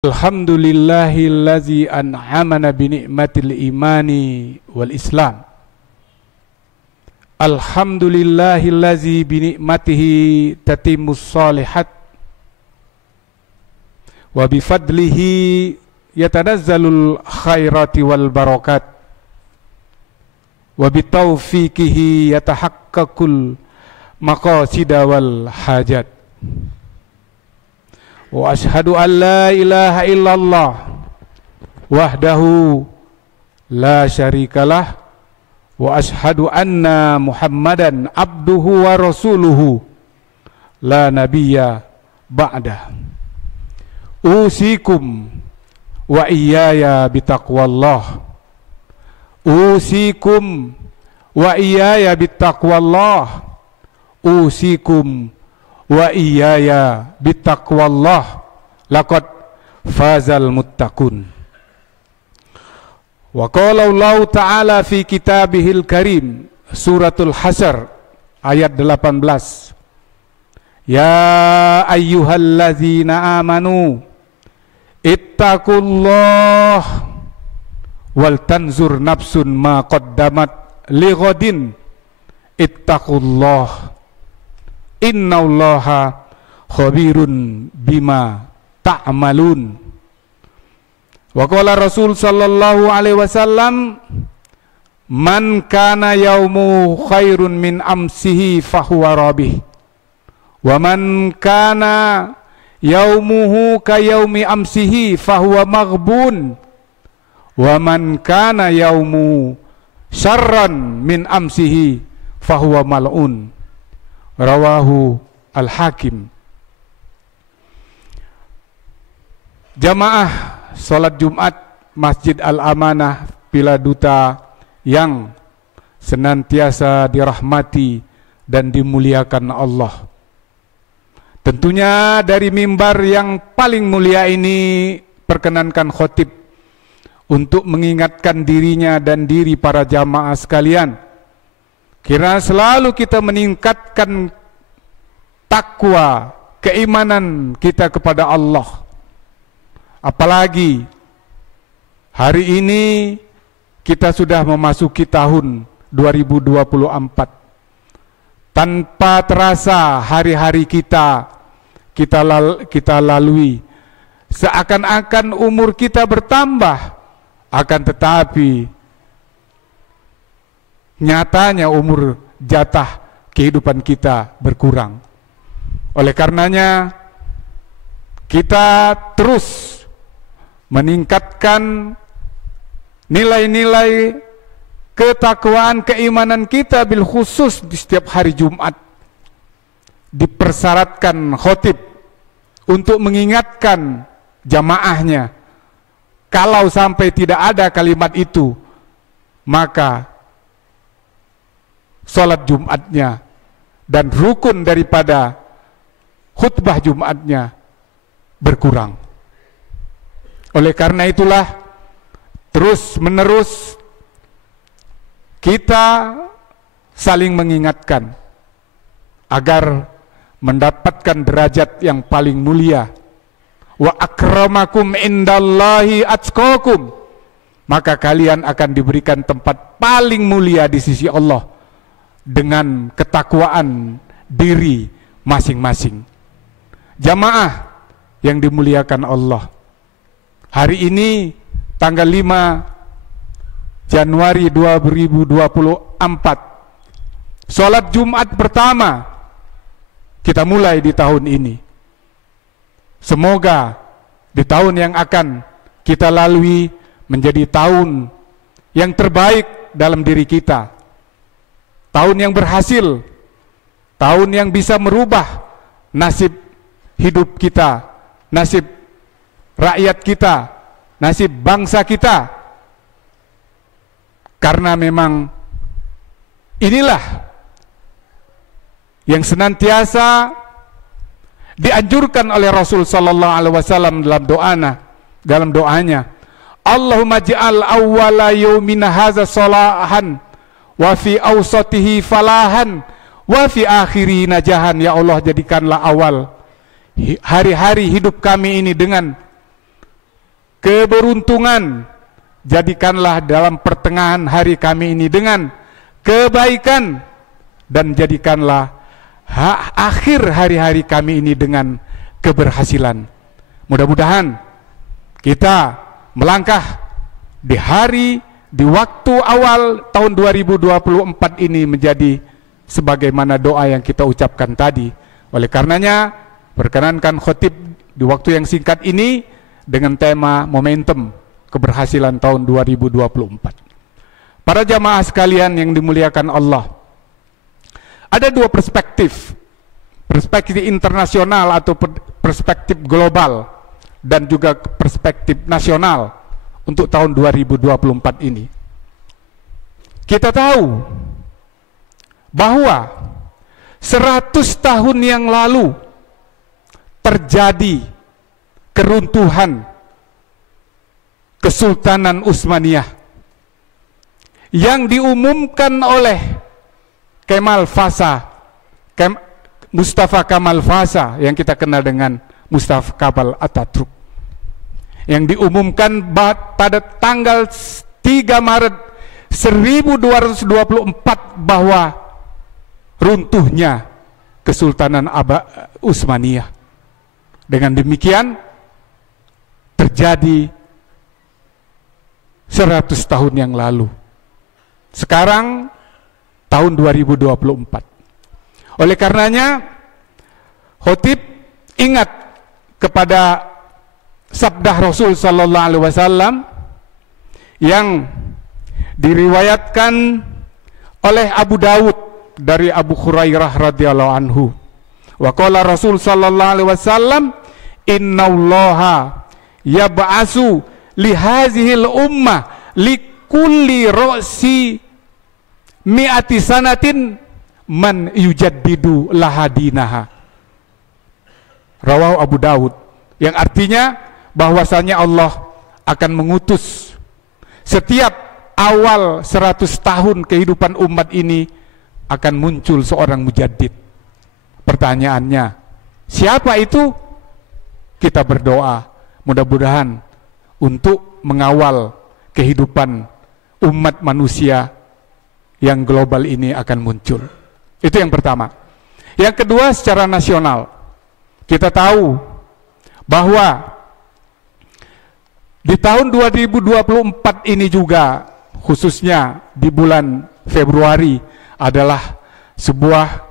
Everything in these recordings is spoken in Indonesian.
Alhamdulillahillazi an'amana bini'matil imani wal islam. Alhamdulillahillazi bini'matihi tatimmus shalihat wa bifadlihi yatanazzalul khairati wal barakat wa bitaufiqihi yatahaqqaqul maqasida wal hajat. Wa ashhadu an la ilaha illallah wahdahu la syarikalah wa ashhadu anna Muhammadan abduhu wa rasuluhu la nabiyya ba'dah. Usikum wa iyaya bitaqwallah. Usikum wa iyaya bitaqwallah. Usikum wa iyaya bittaqwallah laqad fazal muttaqun. Wa qala Allah Ta'ala fi kitabihil karim suratul Hasyr ayat 18. Ya ayyuhallazina amanu ittaqullah wal tanzur nafsun ma qaddamat lighadin ittaqullah innallaha khabirun bima ta'malun. Wa qala Rasul sallallahu alaihi wasallam, man kana yaumu khairun min amsihi fahuwa rabih, wa man kana yaumuhu ka yaumi amsihi fahuwa maghbun, wa man kana yaumu syarran min amsihi fahuwa mal'un. Rawahu Al-Hakim. Jamaah salat Jumat Masjid Al-Amanah Pila Duta yang senantiasa dirahmati dan dimuliakan Allah. Tentunya dari mimbar yang paling mulia ini perkenankan khotib untuk mengingatkan dirinya dan diri para jamaah sekalian, kira selalu kita meningkatkan takwa, keimanan kita kepada Allah. Apalagi hari ini kita sudah memasuki tahun 2024. Tanpa terasa hari-hari kita lalui, seakan-akan umur kita bertambah, akan tetapi nyatanya umur jatah kehidupan kita berkurang. Oleh karenanya kita terus meningkatkan nilai-nilai ketakwaan, keimanan kita, bil khusus di setiap hari Jumat. Dipersyaratkan khotib untuk mengingatkan jamaahnya. Kalau sampai tidak ada kalimat itu, maka salat Jumatnya dan rukun daripada khutbah Jumatnya berkurang. Oleh karena itulah terus menerus kita saling mengingatkan agar mendapatkan derajat yang paling mulia. Wa akramakum indallahi atqakum, maka kalian akan diberikan tempat paling mulia di sisi Allah dengan ketakwaan diri masing-masing. Jamaah yang dimuliakan Allah, hari ini tanggal 5 Januari 2024, sholat Jumat pertama kita mulai di tahun ini. Semoga di tahun yang akan kita lalui menjadi tahun yang terbaik dalam diri kita, tahun yang berhasil, tahun yang bisa merubah nasib hidup kita, nasib rakyat kita, nasib bangsa kita. Karena memang inilah yang senantiasa dianjurkan oleh Rasul sallallahu alaihi wasallam dalam doanya. Allahumma ja'al awwala yaumina hadza salahan wa fi awsatihi falahan wa fi akhiri najahan. Ya Allah, jadikanlah awal hari-hari hidup kami ini dengan keberuntungan. Jadikanlah dalam pertengahan hari kami ini dengan kebaikan, dan jadikanlah akhir hari-hari kami ini dengan keberhasilan. Mudah-mudahan kita melangkah di waktu awal tahun 2024 ini menjadi sebagaimana doa yang kita ucapkan tadi. Oleh karenanya, perkenankan khotib di waktu yang singkat ini dengan tema momentum keberhasilan tahun 2024. Para jamaah sekalian yang dimuliakan Allah, ada dua perspektif internasional atau perspektif global dan juga perspektif nasional untuk tahun 2024 ini. Kita tahu bahwa 100 tahun yang lalu terjadi keruntuhan Kesultanan Utsmaniyah yang diumumkan oleh Mustafa Kemal Pasha, yang kita kenal dengan Mustafa Kemal Atatürk, yang diumumkan pada tanggal 3 Maret 1224 bahwa runtuhnya Kesultanan Utsmaniyah. Dengan demikian terjadi 100 tahun yang lalu. Sekarang tahun 2024. Oleh karenanya, khotib ingat kepada sabda Rasul sallallahu alaihi wasallam yang diriwayatkan oleh Abu Dawud dari Abu Hurairah radhiyallahu anhu. Wa qala Rasul sallallahu alaihi wasallam, innallaha yab'asu li hazihil ummah li kulli ra'si mi'ati sanatin man yujaddidu lahadinaha. Rawahu Abu Dawud, yang artinya bahwasanya Allah akan mengutus setiap awal 100 tahun kehidupan umat ini akan muncul seorang mujaddid. Pertanyaannya, siapa itu? Kita berdoa mudah-mudahan untuk mengawal kehidupan umat manusia yang global ini akan muncul. Itu yang pertama. Yang kedua, secara nasional, kita tahu bahwa di tahun 2024 ini juga, khususnya di bulan Februari, adalah sebuah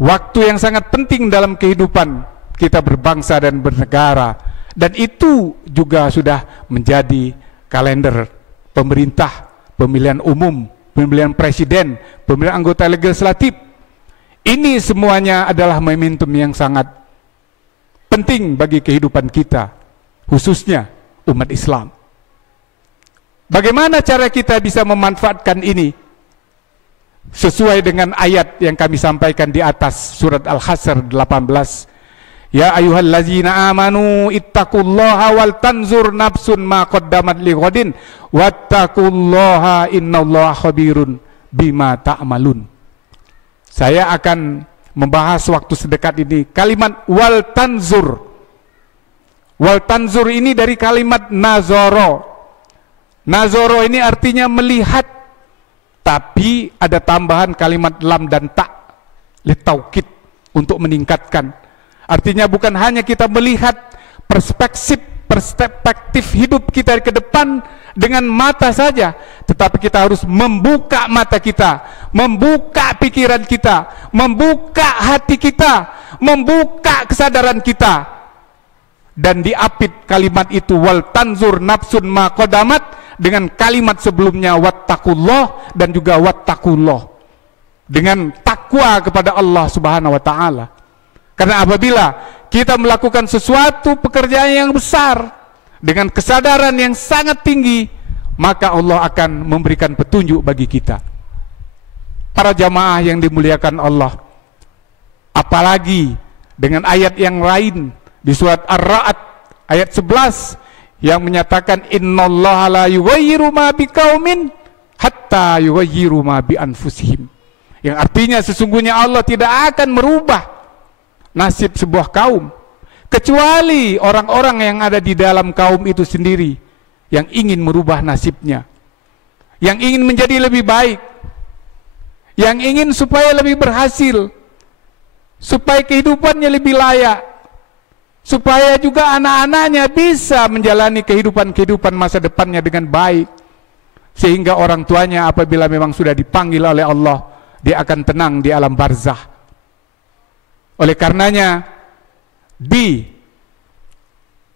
waktu yang sangat penting dalam kehidupan kita berbangsa dan bernegara, dan itu juga sudah menjadi kalender pemerintah, pemilihan umum, pemilihan presiden, pemilihan anggota legislatif. Ini semuanya adalah momentum yang sangat penting bagi kehidupan kita, khususnya umat Islam. Bagaimana cara kita bisa memanfaatkan ini? Sesuai dengan ayat yang kami sampaikan di atas, surat Al-Hasr 18. Ya ayyuhallazina amanu ittaqullaha wal tanzur nafsun ma qaddamat lighadin wattaqullaha innallaha khabirun bima ta'malun. Saya akan membahas waktu sedekat ini kalimat wal tanzur. Wal tanzur ini dari kalimat nazoro. Nazoro ini artinya melihat, tapi ada tambahan kalimat lam dan ta litaukid untuk meningkatkan. Artinya bukan hanya kita melihat perspektif hidup kita ke depan dengan mata saja, tetapi kita harus membuka mata kita, membuka pikiran kita, membuka hati kita, membuka kesadaran kita. Dan diapit kalimat itu wal tanzur nafsun ma qadamat dengan kalimat sebelumnya wattaqullah dan juga wattaqullah, dengan takwa kepada Allah Subhanahu wa taala. Karena apabila kita melakukan sesuatu pekerjaan yang besar dengan kesadaran yang sangat tinggi, maka Allah akan memberikan petunjuk bagi kita. Para jamaah yang dimuliakan Allah, apalagi dengan ayat yang lain di surat Ar-Ra'd ayat 11 yang menyatakan innallaha la yughayyiru ma biqaumin hatta yughayyiru ma bi anfusihim, yang artinya sesungguhnya Allah tidak akan merubah nasib sebuah kaum kecuali orang-orang yang ada di dalam kaum itu sendiri yang ingin merubah nasibnya, yang ingin menjadi lebih baik, yang ingin supaya lebih berhasil, supaya kehidupannya lebih layak, supaya juga anak-anaknya bisa menjalani kehidupan masa depannya dengan baik, sehingga orang tuanya apabila memang sudah dipanggil oleh Allah, dia akan tenang di alam barzah. Oleh karenanya, di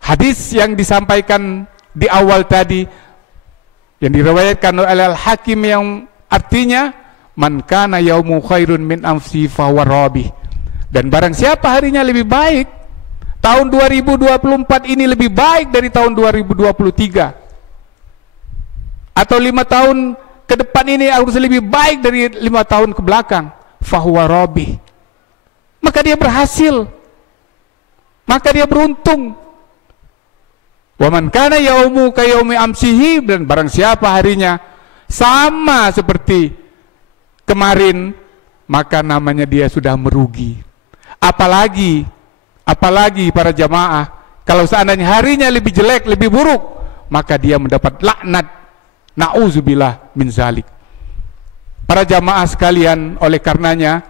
hadis yang disampaikan di awal tadi, yang diriwayatkan oleh Al-Hakim, yang artinya man kana yaumu khairun min amsi fahuwa rabih, dan barang siapa harinya lebih baik, tahun 2024 ini lebih baik dari tahun 2023, atau 5 tahun ke depan ini harus lebih baik dari 5 tahun ke belakang, fahuwa rabih, maka dia berhasil, maka dia beruntung. Wa man kana yaumu ka yaumi amsihi, dan barang siapa harinya sama seperti kemarin, maka namanya dia sudah merugi. Apalagi para jamaah, kalau seandainya harinya lebih jelek, lebih buruk, maka dia mendapat laknat. Na'udzubillah min zalik. Para jamaah sekalian, oleh karenanya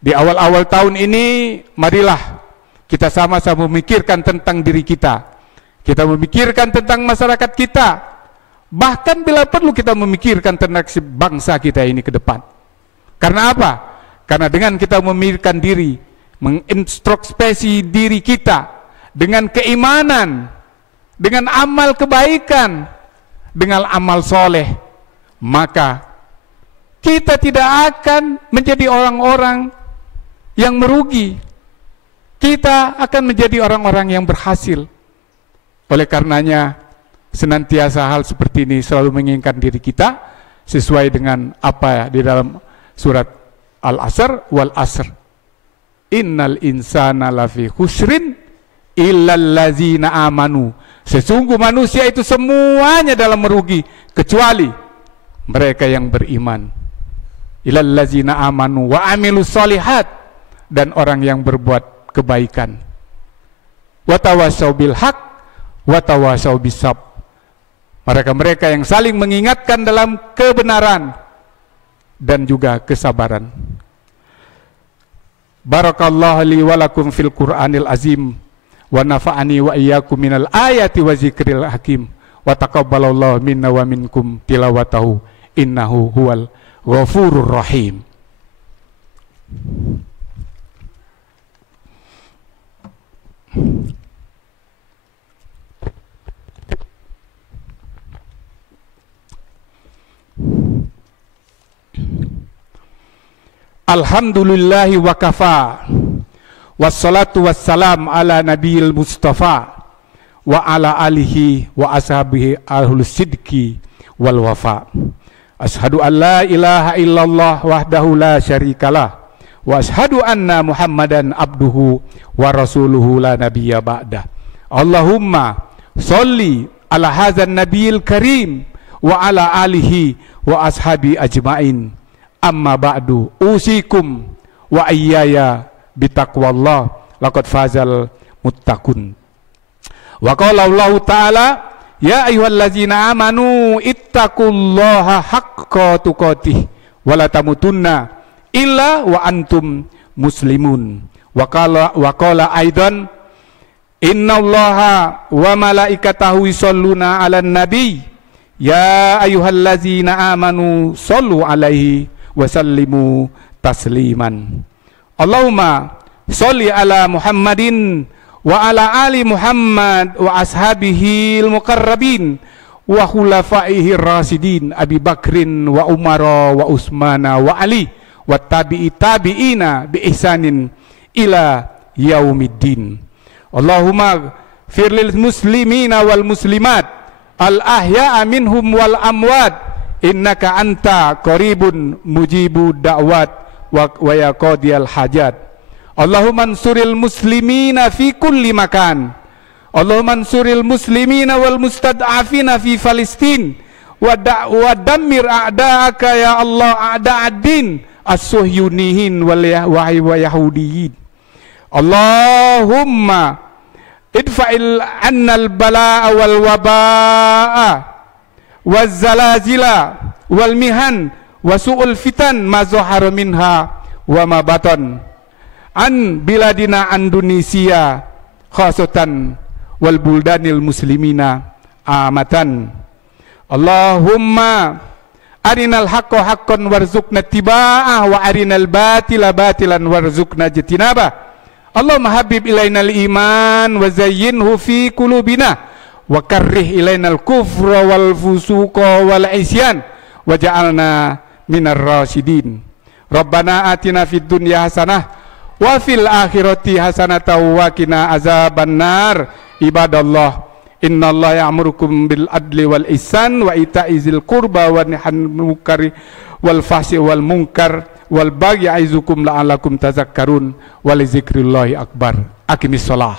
di awal-awal tahun ini, marilah kita sama-sama memikirkan tentang diri kita. Kita memikirkan tentang masyarakat kita. Bahkan bila perlu kita memikirkan tentang bangsa kita ini ke depan. Karena apa? Karena dengan kita memikirkan diri, mengintrospeksi diri kita dengan keimanan, dengan amal kebaikan, dengan amal soleh, maka kita tidak akan menjadi orang-orang yang merugi. Kita akan menjadi orang-orang yang berhasil. Oleh karenanya, senantiasa hal seperti ini selalu mengingatkan diri kita sesuai dengan apa di dalam surat Al-Asr, wal asr innal insana lafi khusrin illal ladzina amanu. Sesungguh manusia itu semuanya dalam merugi kecuali mereka yang beriman. Illal ladzina amanu wa amilus solihat, dan orang yang berbuat kebaikan. Wa tawassaw bil haq wa tawassaw bis sabr. Mereka-mereka yang saling mengingatkan dalam kebenaran dan juga kesabaran. Barakallahu li wa lakum fil Qur'anil azim, wa nafa'ani wa iyyakum minal ayati wa zikril hakim, wa taqabbalallahu minna wa minkum tilawatahu innahu huwal ghafurur rahim. Alhamdulillahi wa kafa, wassalatu wassalam ala nabiyil mustafa, wa ala alihi wa ashabihi ahlus sidki wal wafa. Ashadu an la ilaha illallah wahdahu la syarikalah, wa ashadu anna muhammadan abduhu wa rasuluhu la nabiyya ba'dah. Allahumma sholli ala hazan nabiyil karim wa ala alihi wa ashabi ajmain. Amma ba'du, usikum wa ayyaya bitaqwallah, laqad fazal muttaqun. Wa qala Allah ta'ala, ya ayyuhallazina amanu ittaqullaha haqqa tuqatih wa la tamutunna illa wa antum muslimun. Wa qala aidan, innallaha wa malaikatahu yusholluna 'alan nabi ya ayyuhallazina amanu shollu 'alaihi wasallimu tasliman. Allahumma sholli ala Muhammadin wa ala ali Muhammad wa ashabihi al-muqarrabin wa khulafaihi rasidin Abi Bakrin wa Umar wa Utsmana wa Ali wa tabi'ina bi ihsanin ila yaumiddin. Allahumma firlil muslimina wal muslimat al ahya'a minhum wal amwat innaka anta qaribun mujibu da'wat wa ya qadiyal hajat. Allahumma ansuril muslimina fi kulli makan. Allahumma ansuril muslimina wal mustad'afina fi Palestin wa dammir a'da'aka ya Allah a'da'ad-din as-suhyunihin wal yahudiyin. Allahumma idfa'il annal bala'a wal waba'a waz zalazila wal mihan wa su'ul fitan ma zahara minha wa ma batan an biladina Indonesia khasatan wal buldanil muslimina amatan. Allahumma arinal haqqo haqqan warzuqna tiba'ah wa arinal batila batilan warzuqna jitinabah. Allahumma habib ilainal iman wa zayyinhu fi qulubina wa karrih ilainal kufra wal fusuqa wal isyan waj'alna minar rasyidin. Rabbana atina fid dunya hasanah wa fil akhirati hasanatan wa qina azabannar. Ibadallah, innallaha ya'murukum bil adli wal ihsan wa ita'izil qurba wa nahyi munkari wal fahsyi wal munkar wal baghi ya'izukum la'allakum tazakkarun wa li dzikrillahi akbar. Aqimis shalah.